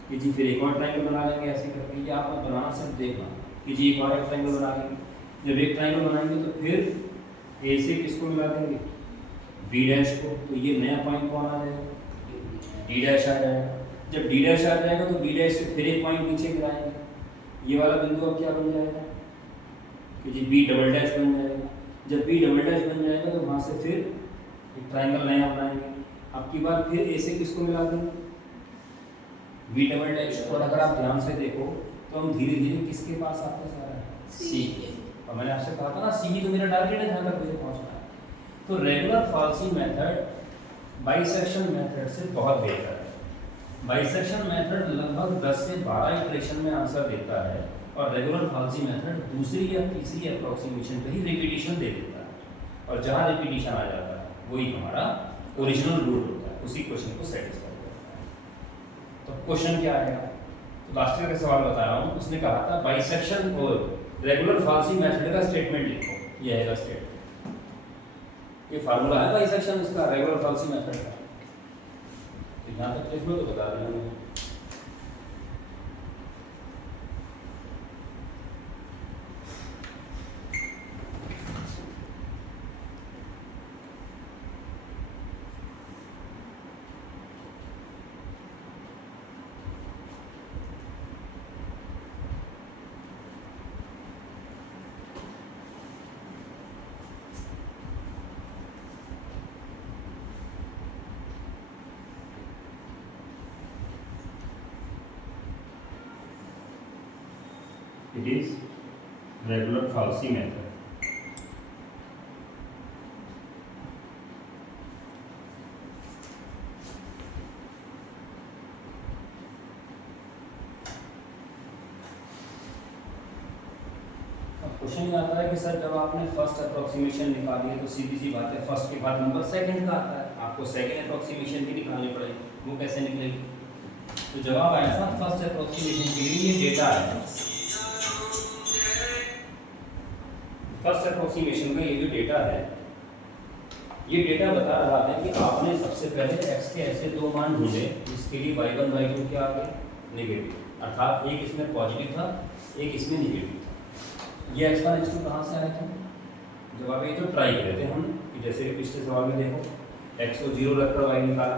कि जी फिर एक और ट्रायंगल बना लेंगे ऐसे करके, ये आप बनाना सिर्फ देखना कि जी एक और एक ट्रायंगल बना लेंगे। जब एक ट्रायंगल बनाएंगे तो फिर ए से किसको मिला देंगे बी डैश को, तो ये नया पॉइंट कौन आ जाएगा डी डैश आ जाएगा। जब डी डैश आ जाएगा तो डी डैश से फिर एक पॉइंट नीचे गिराएंगे, ये वाला बिंदु अब क्या बन जाएगा कि जी बी डबल डैश बन जाएगा। जब बी डबल डैश बन जाएगा तो वहाँ से फिर एक ट्रायंगल नया बनाएंगे, अब की बार फिर ए से किसको मिला देंगे बी डबल डैश। और अगर आप ध्यान से देखो तो हम धीरे धीरे किसके पास आते जा रहे हैं सी के, और मैंने आपसे कहा था ना सी तो मेरा टारगेट है जहाँ तक मुझे पहुँचना है। तो regular falsi method bisection method से बहुत बेहतर है। बाइसेक्शन मेथड लगभग 10 से 12 इटरेशन में आंसर देता है, और रेगुलर फॉल्सी मेथड दूसरी या तीसरी अप्रोक्सीमेशन पे ही रिपीटिशन दे देता है, और जहाँ रिपीटिशन आ जाता है वही हमारा ओरिजिनल रूट होता है, उसी क्वेश्चन को सेटिस्फाई करता है। तो क्वेश्चन क्या आएगा, तो लास्ट ईयर का सवाल बता रहा हूँ, उसने कहा था बाइसेक्शन और रेगुलर फॉल्सी मेथड का स्टेटमेंट लिखो, ये है स्टेटमेंट, ये फार्मूला है बाइसेक्शन इसका रेगुलर फॉल्सी मेथड का। तो यहाँ तक लिख लो तो बता देना मुझे। It is regular Falsi method. Question आता है कि सर जब आपने फर्स्ट अप्रोक्सीमेशन निकाली है तो सीधी सी बात है फर्स्ट के बाद नंबर सेकंड का आता है, आपको सेकंड अप्रोक्सीमेशन भी निकालनी पड़ेगी, वो कैसे निकलेगी। तो जवाब आया था फर्स्ट अप्रोक्सीमेशन के लिए ये डेटा है, फर्स्ट अप्रोक्सीमेशन का ये जो डेटा है, ये डेटा बता रहा है कि आपने सबसे पहले x के ऐसे दो मान ढूंढे जिसके लिए y1 y2 क्या आ गए नेगेटिव, अर्थात एक इसमें पॉजिटिव था एक इसमें नेगेटिव था। ये x1 x2 कहाँ से आए थे, जब आप ये तो ट्राई करे थे हम कि जैसे कि पिछले सवाल में देखो x को 0 रखकर y निकाला,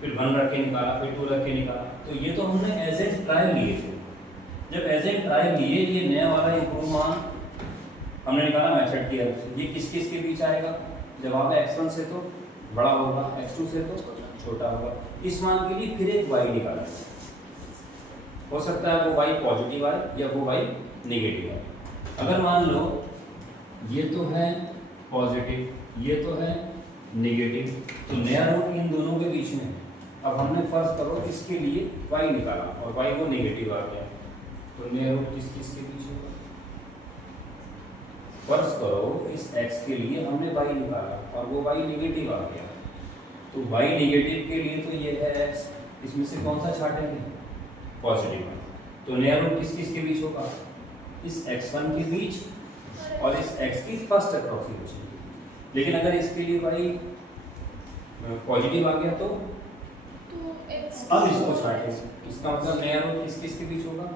फिर 1 रख के निकाला, फिर 2 रख के निकाला, तो ये तो हमने एज ए ट्रायल लिए थे। जब एज ए ट्रायल लिए ये नया वाला इम्प्रूव मान हमने निकाला मेथड की हेल्प से, ये किस किस के बीच आएगा, जवाब है x1 से तो बड़ा होगा, x2 से तो छोटा होगा। इस मान के लिए फिर एक y निकाला, हो सकता है वो y पॉजिटिव आए या वो y नेगेटिव आए। अगर मान लो ये तो है पॉजिटिव ये तो है नेगेटिव, तो नया रूट इन दोनों के बीच में। अब हमने फर्ज करो इसके लिए y निकाला और y वो नेगेटिव आ गया, तो नया रूट किस किस के बीच होगा। फर्ज करो इस x के लिए हमने y निकाला और वो y नेगेटिव आ गया, तो y नेगेटिव के लिए तो ये है x, इसमें से कौन सा छाटेंगे पॉजिटिव, तो नया रूट किस किस के बीच होगा, इस x1 के बीच और इस x की फर्स्ट अप्रोक्सीमेशन। लेकिन अगर इसके लिए y पॉजिटिव आ गया तो अब इसको छाटेंगे, इसका मतलब नया रूट किस किस के बीच होगा,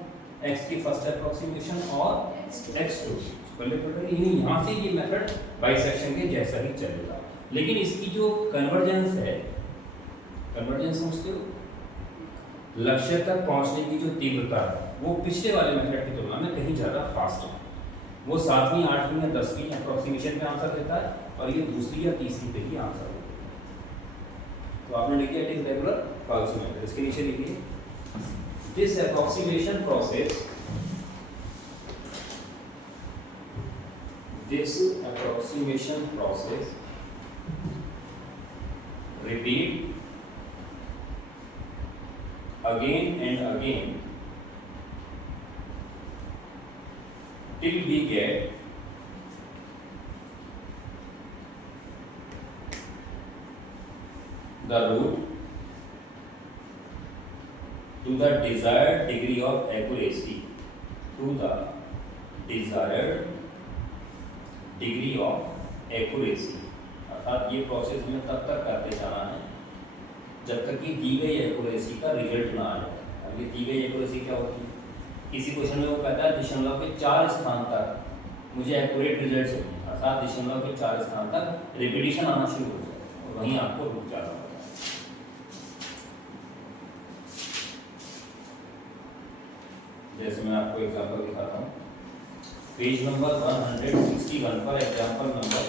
x की फर्स्ट अप्रोक्सीमेशन और x2। बल्ले नहीं, यहाँ से ये मेथड बाइसेक्शन के जैसा ही चलेगा, लेकिन इसकी जो कन्वर्जेंस है, कन्वर्जेंस समझते हो, लक्ष्य तक पहुँचने की जो तीव्रता है वो पिछले वाले मेथड की तुलना में कहीं ज़्यादा फास्ट है। वो 7वीं 8वीं या 10वीं अप्रोक्सीमेशन पे आंसर देता है और ये दूसरी या तीसरी पे ही आंसर देता है। तो आपने लिखिए it is regular falsi method, इसके नीचे लिखिए this approximation process, this approximation process repeat again and again till we get the root to the desired degree of accuracy, to the desired degree of accuracy. अर्थात ये process हमें तब तक करते जाना है जब तक कि दी गई एक्यूरेसी का रिजल्ट ना आ जाए। अब ये दी गई एक्यूरेसी क्या होती है, किसी क्वेश्चन में वो कहता है दशमलव के 4 स्थान तक मुझे एक्यूरेट रिजल्ट चाहिए, अर्थात दशमलव के 4 स्थान तक रिपीटिशन आना शुरू हो जाए और वहीं आपको रुक जाना होगा। जैसे मैं आपको एग्जांपल दिखाता हूँ, पेज नंबर 161 पर एग्जांपल नंबर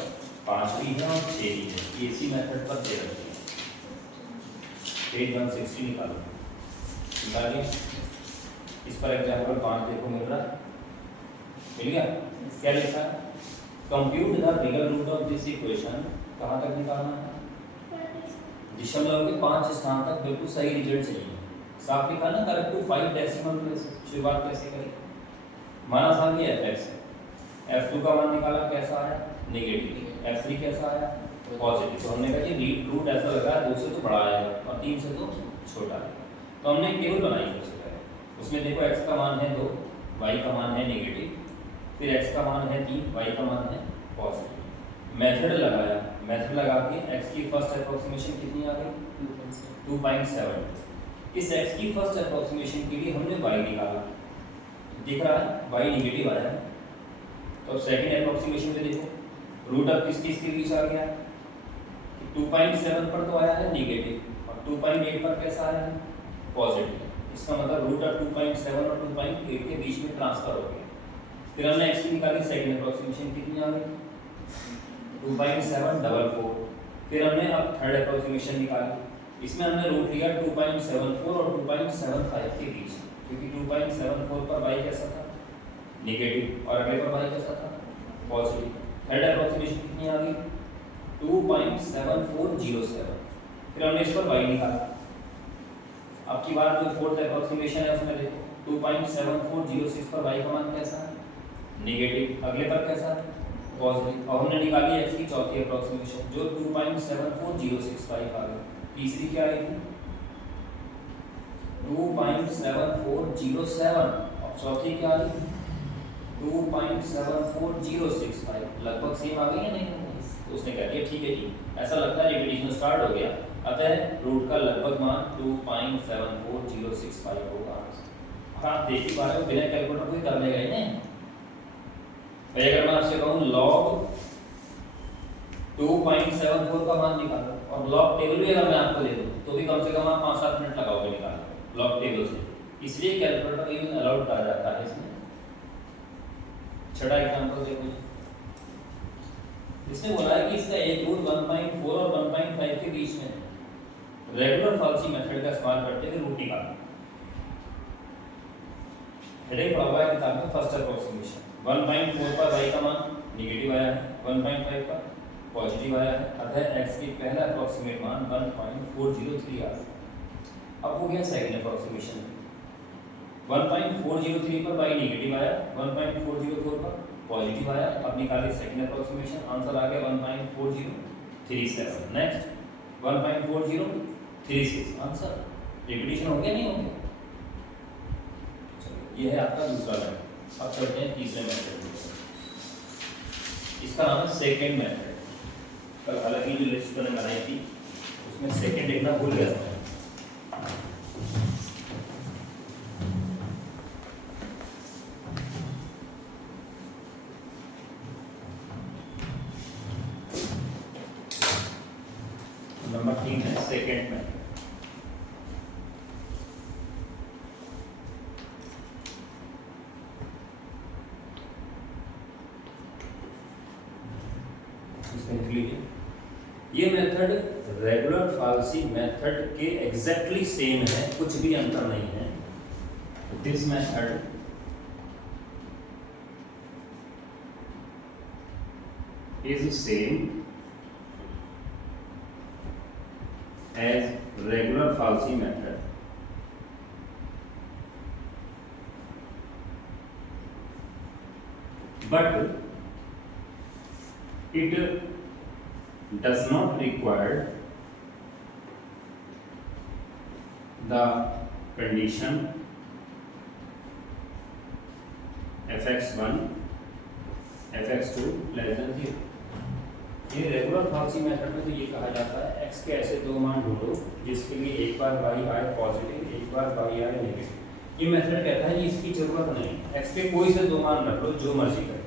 5 भी है और 6 भी है, इसी मेथड पर दे रखी है। पेज 160 निकालो, निकालिए। इस पर एग्जांपल 5 देखो मिल रहा है, मिल गया। क्या लिखा है, compute the real root of this equation, कहाँ तक निकालना है, दशमलव के 5 स्थान तक बिल्कुल सही रिजल्ट चाहिए। साफ लिखा ना, करेक्ट टू 5 डेसिमल प्लेस। शुरुआत कैसे करें, माना था ये f(x) है, f2 का मान निकाला, कैसा आया, नेगेटिव, f3 कैसा आया, पॉजिटिव। तो हमने कहा ये रूट ऐसा लगा 2 से तो बड़ा आएगा और 3 से तो छोटा आएगा। तो हमने एक टेबल बनाई सबसे पहले, उसमें देखो x का मान है 2, y का मान है नेगेटिव, फिर x का मान है 3, y का मान है पॉजिटिव। मेथड लगाया, मेथड लगा के x की फर्स्ट अप्रोक्सीमेशन कितनी आ गई, 2.7। इस x की फर्स्ट अप्रोक्सीमेशन के लिए हमने y निकाला, दिख रहा है y नेगेटिव आया है। तो सेकंड अप्रोक्सीमेशन में देखो, रूट अब किस चीज़ के बीच आ गया, 2.7 पर तो आया है नेगेटिव और 2.8 पर कैसा आया है, पॉजिटिव। इसका मतलब रूट अब 2.7 और 2.8 के बीच में ट्रांसफर हो गया। फिर हमने x की निकाली, सेकंड अप्रोक्सीमेशन कितनी आ गई, 2.744। फिर हमने अब थर्ड अप्रोक्सीमेशन निकाली, इसमें हमने रूट लिया 2.74 और 2.75 के बीच, क्योंकि 2.74 पर y कैसा था, नेगेटिव, और अगले पर y कैसा था, पॉजिटिव। थर्ड अप्रोक्सीमेशन कितनी आ गई, 2.7407। फिर हमने इस पर y निकाला। अब की बार जो फोर्थ अप्रोक्सीमेशन है उसमें देखो 2.7406 पर y का मान कैसा है, नेगेटिव, अगले पर कैसा है, पॉजिटिव। और हमने निकाली x की चौथी अप्रोक्सीमेशन जो 2.7406 आ गई। तीसरी क्या आई थी, 2.7407 और चौथी क्या आई, 2.74065। लगभग सेम आ गई है नहीं, तो उसने कह दिया ठीक है जी, ऐसा लगता है रिपीटिशन स्टार्ट हो गया, अतः रूट का लगभग मान 2.74065 होगा। हाँ देख ही पा रहे हो, बिना कैलकुलेटर कोई कर लेगा ही नहीं। भाई अगर मैं आपसे कहूँ लॉग 2.74 का मान निकालो और लॉग टेबल भी अगर मैं आपको दे दूँ तो भी कम से कम आप 5-7 मिनट लगाओगे निकालने लॉग टेबल से, इसलिए कैलकुलेटर इवन अलाउड कहा जाता है इसमें। छठा एग्जांपल देखो, इसने बोला है कि इसका एक रूट 1.4 और 1.5 के बीच में है, रेगुलर फॉल्सी मेथड का इस्तेमाल करते हुए रूट निकालना। हेडिंग पढ़ा हुआ है किताब में, फर्स्ट अप्रोक्सीमेशन। 1.4 पर y का मान नेगेटिव आया है, 1.5 पर पॉजिटिव आया है, अतः x की पहला अप्रोक्सीमेट मान 1.403 आ गया। अब हो गया सेकंड अप्रोक्सीमेशन, 1.403 पर y नेगेटिव आया, 1.404 पर पॉजिटिव आया। अब निकाले सेकंड अप्रोक्सीमेशन, आंसर आ गया 1.4037। नेक्स्ट 1.4036, आंसर रिपीटिशन हो गया नहीं हो गया। चलो ये है आपका दूसरा मेथड। अब चलते हैं तीसरे मेथड, इसका नाम है सेकंड मेथड। कल अलग ही जो लिस्ट मैंने बनाई थी उसमें सेकंड लिखना भूल गया था। नंबर 3 है सेकंड मेथड। ये मेथड रेगुलर फाल्सी मेथड के एग्जैक्टली सेम है, कुछ भी अंतर नहीं है। This method is same as regular falsi method, but it does not require the condition fx1 fx2 less than 0। ये रेगुलर फॉर्सी मेथड में तो ये कहा जाता है x के ऐसे दो मान ढूंढो जिसके लिए एक बार y आए पॉजिटिव एक बार y आए नेगेटिव। ये मेथड कहता है कि इसकी जरूरत नहीं, x के कोई से दो मान रख लो जो मर्जी करे,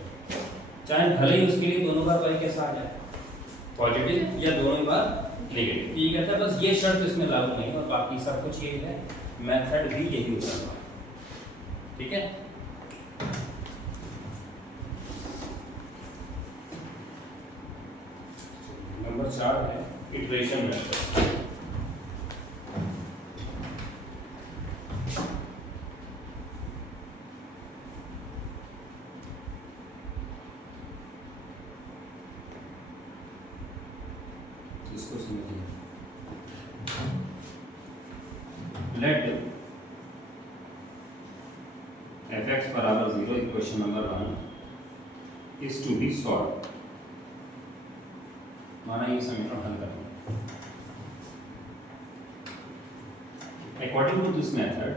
चाहे भले ही उसके लिए दोनों बार y कैसा आ जाए पॉजिटिव या दोनों बार नेगेटिव। ये कहता है बस ये शर्त इसमें लागू नहीं और बाकी सब कुछ यही है, मेथड भी यही उतरना है। ठीक है, नंबर 4 है इटरेशन मेथड। इसको समझिए, लेट fx बराबर 0 equation number 1 is to be solve. माना ये समीकरण हल करना। According to this method,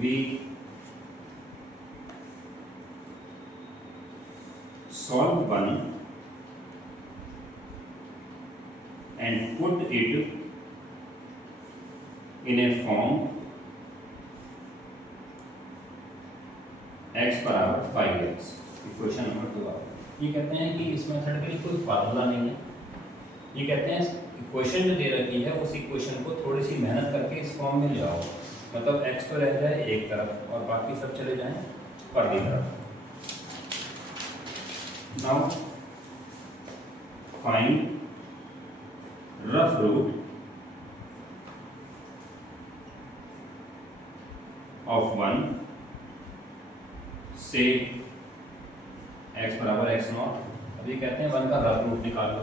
we solve one and put it in a form x बराबर 5x। Equation number 2। ये कहते हैं कि इस मेथड के लिए कोई फार्मूला नहीं है, ये कहते हैं इक्वेशन जो दे रखी है उस इक्वेशन को थोड़ी सी मेहनत करके इस फॉर्म में ले आओ, मतलब x तो रह जाए एक तरफ और बाकी सब चले जाएं पर की तरफ। Now find rough root of 1 से x बराबर x नॉट। अब ये कहते हैं 1 का रफ रूट निकाल लो।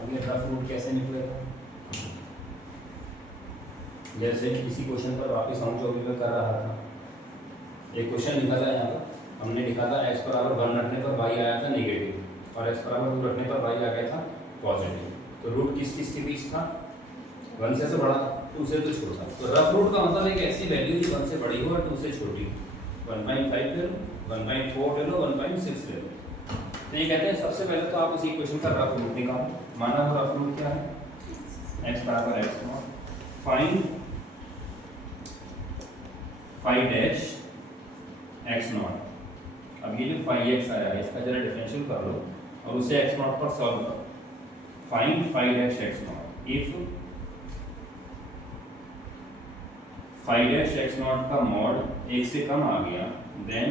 अब ये रफ रूट कैसे निकलेगा, जैसे किसी क्वेश्चन पर वापस हम जो भी कर रहा था, एक क्वेश्चन लिखा था यहाँ पर, हमने लिखा था x बराबर 1 रखने पर y आया था नेगेटिव और x बराबर 2 रखने पर y आ गया था पॉजिटिव। तो रूट किस किस के बीच था, 1 से तो बड़ा 2 से तो छोटा। तो रफ रूट का मतलब एक ऐसी वैल्यू जो 1 से बड़ी हो और 2 से छोटी हो। 1.5 ले लो, 1.4 ले लो, 1.6 ले लो। तो ये कहते हैं सबसे पहले तो आप उसी इक्वेशन का रफ रूट निकालो। माना वो रफ रूट क्या है, x बराबर x not. Find 5 dash x not. अब ये जो 5x आया है इसका जरा डिफरेंशियल कर लो और उसे x नॉट पर सॉल्व करो। Find 5 dash x nought. If 5 dash x nought का मॉड 1 से कम आ गया, then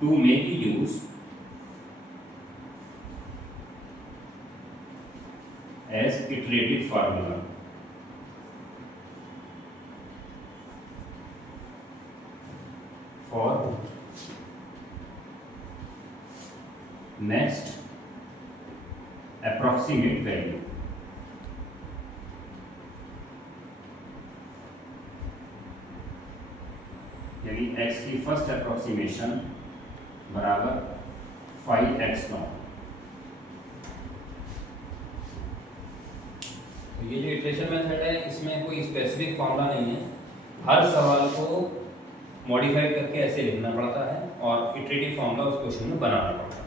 to make use as iterative formula for next approximate value। यानी x की फर्स्ट अप्रोक्सीमेशन बराबर 5x नॉट। तो ये जो इटरेशन मेथड है इसमें कोई स्पेसिफिक फॉर्मूला नहीं है, हर सवाल को मॉडिफाई करके ऐसे लिखना पड़ता है और इटरेटिव फॉर्मूला उस क्वेश्चन में बनाना पड़ता है।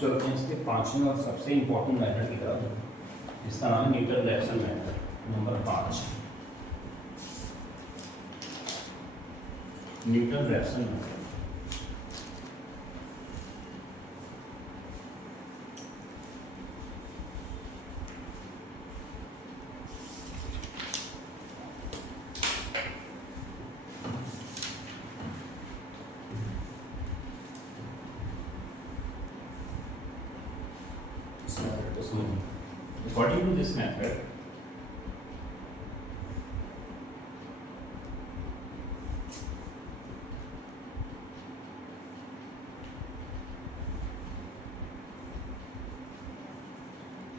चलते हैं इसके पांचवें और सबसे इम्पोर्टेंट मेथड की तरफ, जिसका नाम है Newton-Raphson method number 5। Newton-Raphson method. According to this method,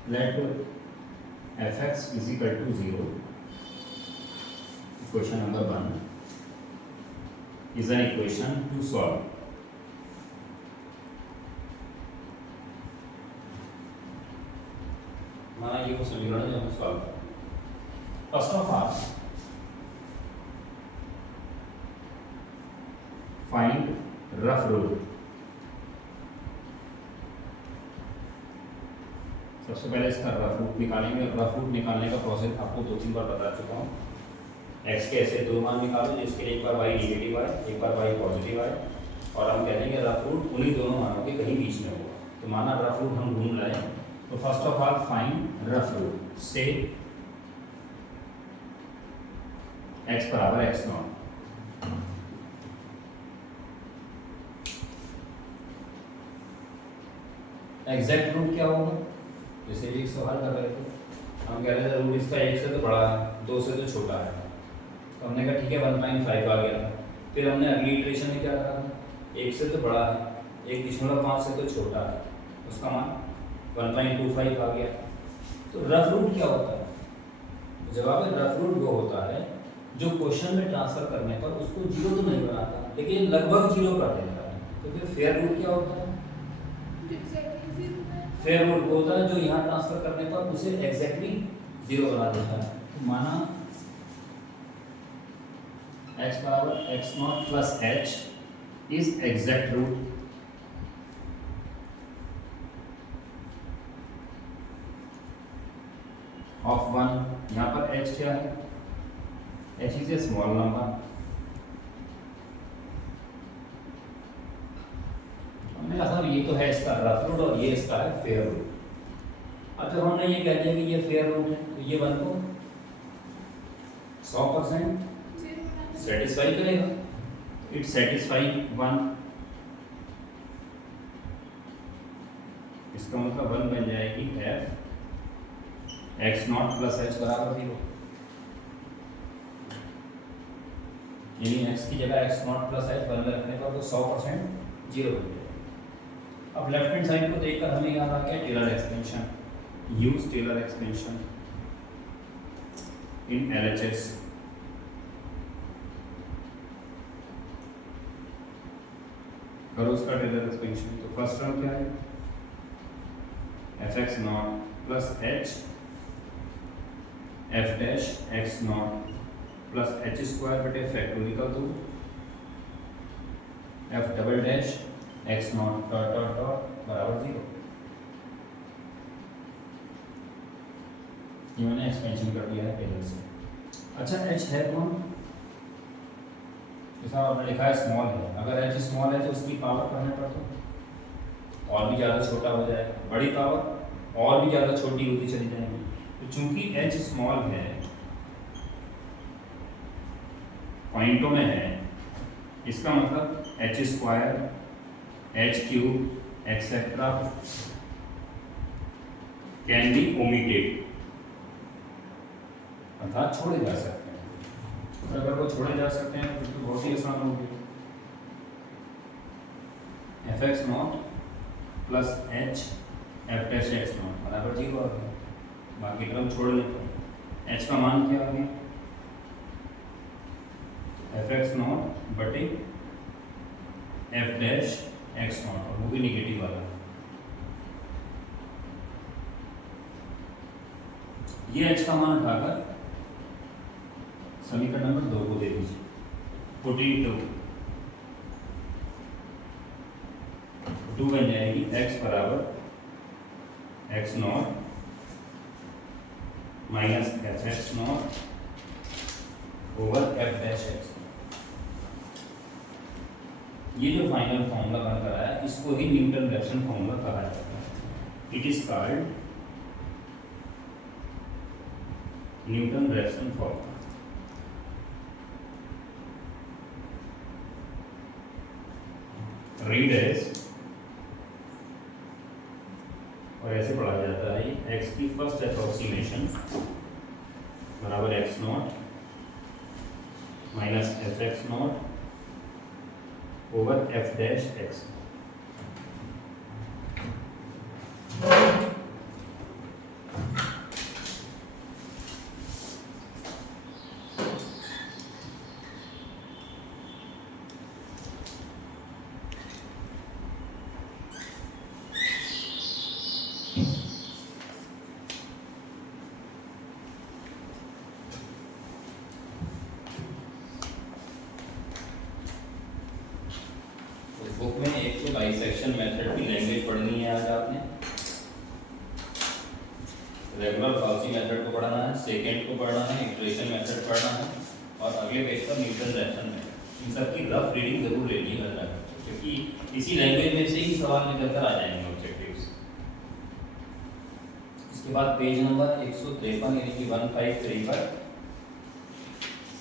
let fx is equal to 0. Equation number 1 is an equation to solve. माना ये वो समीकरण है जो हमें सॉल्व करना है। First of all find rough root. सबसे पहले इसका रफ रूट निकालेंगे। रफ रूट निकालने का प्रोसेस आपको 2-3 बार बता चुका हूँ। x के ऐसे दो मान निकालो जिसके लिए एक बार y नेगेटिव आए, एक बार y पॉजिटिव आए, और हम कह देंगे रफ रूट उन्हीं दोनों मानों के कहीं बीच में होगा। तो माना रफ रूट हम ढूंढ लाए, तो first of all find rough root से x बराबर x नॉट। एग्जैक्ट रूट क्या होगा? जैसे भी एक सवाल कर रहे थे, हम कह रहे थे रूट इसका 1 से तो बड़ा है, 2 से तो छोटा है, तो हमने कहा ठीक है 1.5 आ गया था। फिर हमने अगली इटरेशन में क्या करा, 1 से तो बड़ा है, 1.5 से तो छोटा है, उसका मान 1.25 आ गया। तो रफ रूट क्या होता है? जवाब है रफ रूट वो होता है जो क्वेश्चन में ट्रांसफर करने पर उसको जीरो तो नहीं बनाता लेकिन लगभग जीरो कर देता है। तो फिर फेयर रूट क्या होता है? फेयर रूट वो होता है जो यहाँ ट्रांसफर करने पर उसे एग्जैक्टली जीरो बना देता है। तो माना x बराबर x not plus h is exact root of 1। यहाँ पर h क्या है? h is a small number. हमने कहा ये तो है इसका रफ रूट और ये इसका है फेयर रूट। अब जब हमने ये कह दिया कि ये फेयर रूट है तो ये 1 को 100% सेटिस्फाई करेगा। It satisfy 1। इसका मतलब 1 बन जाएगी f x not plus h बराबर 0। यानी x की जगह x नॉट प्लस h बन रखने पर तो 100% 0 बन जाएगा। अब लेफ्ट हैंड साइड को देखकर हमें याद आ गया Taylor expansion. Use Taylor expansion in LHS। करो उसका टेलर एक्सपेंशन। तो फर्स्ट टर्म क्या है? fx not plus h f dash x not plus h square बटे factorial 2 f double dash x not dot dot dot बराबर 0। ये मैंने expansion कर दिया है टेलर से। अच्छा h है कौन? जैसा आपने लिखा है स्मॉल है। अगर h स्मॉल है तो उसकी पावर करने पर तो और भी ज़्यादा छोटा हो जाएगा, बड़ी पावर और भी ज़्यादा छोटी होती चली जाएगी। तो चूंकि h स्मॉल है, पॉइंटों में है, इसका मतलब h square h cube etcetera can be omitted, अर्थात छोड़े जा सकते हैं। अगर वो छोड़े जा सकते हैं तो बहुत ही आसान होगी। fx not plus h f dash x not बराबर 0 आ गया। बाकी टर्म छोड़ लेते हैं। h का मान क्या आ गया? fx नॉट बटे f डैश x नॉट, और वो भी निगेटिव वाला। ये h का मान उठाकर समीकरण नंबर 2 को दे दीजिए। 14 2 बन जाएगी x बराबर x nought minus F X nought over F dash x. ये जो फाइनल फॉर्मूला बन रहा है इसको ही न्यूटन रैप्सन फॉर्मूला कहा जाता है। It is called Newton Raphson formula. Read as, और ऐसे पढ़ा जाता है x की फर्स्ट अप्रोक्सीमेशन बराबर x nought minus F X nought over F dash X. Bisection method की लैंग्वेज पढ़नी है आज आपने। रेगुलर गॉसी मेथड को पढ़ना है, सेकेंड को पढ़ना है, इटरेशन मेथड पढ़ना है और अगले पेज पर न्यूटन रैप्सन है। इन सब की रफ रीडिंग जरूर लेनी है क्योंकि इसी लैंग्वेज में से ही सवाल निकल कर आ जाएंगे ऑब्जेक्टिव्स। इसके बाद पेज नंबर 153 यानी कि 153 पर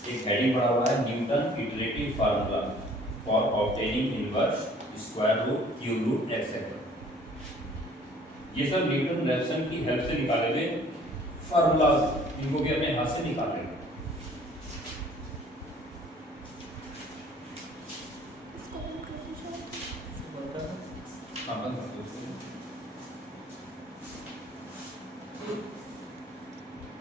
एक हेडिंग पड़ा हुआ है Newton iterative formula for obtaining inverse square root cube root etcetera. ये सब न्यूटन रैप्सन की हेल्प से निकाले गए फार्मूला, इनको भी अपने हाथ से निकाले। हाँ, बंद कर दो इसको।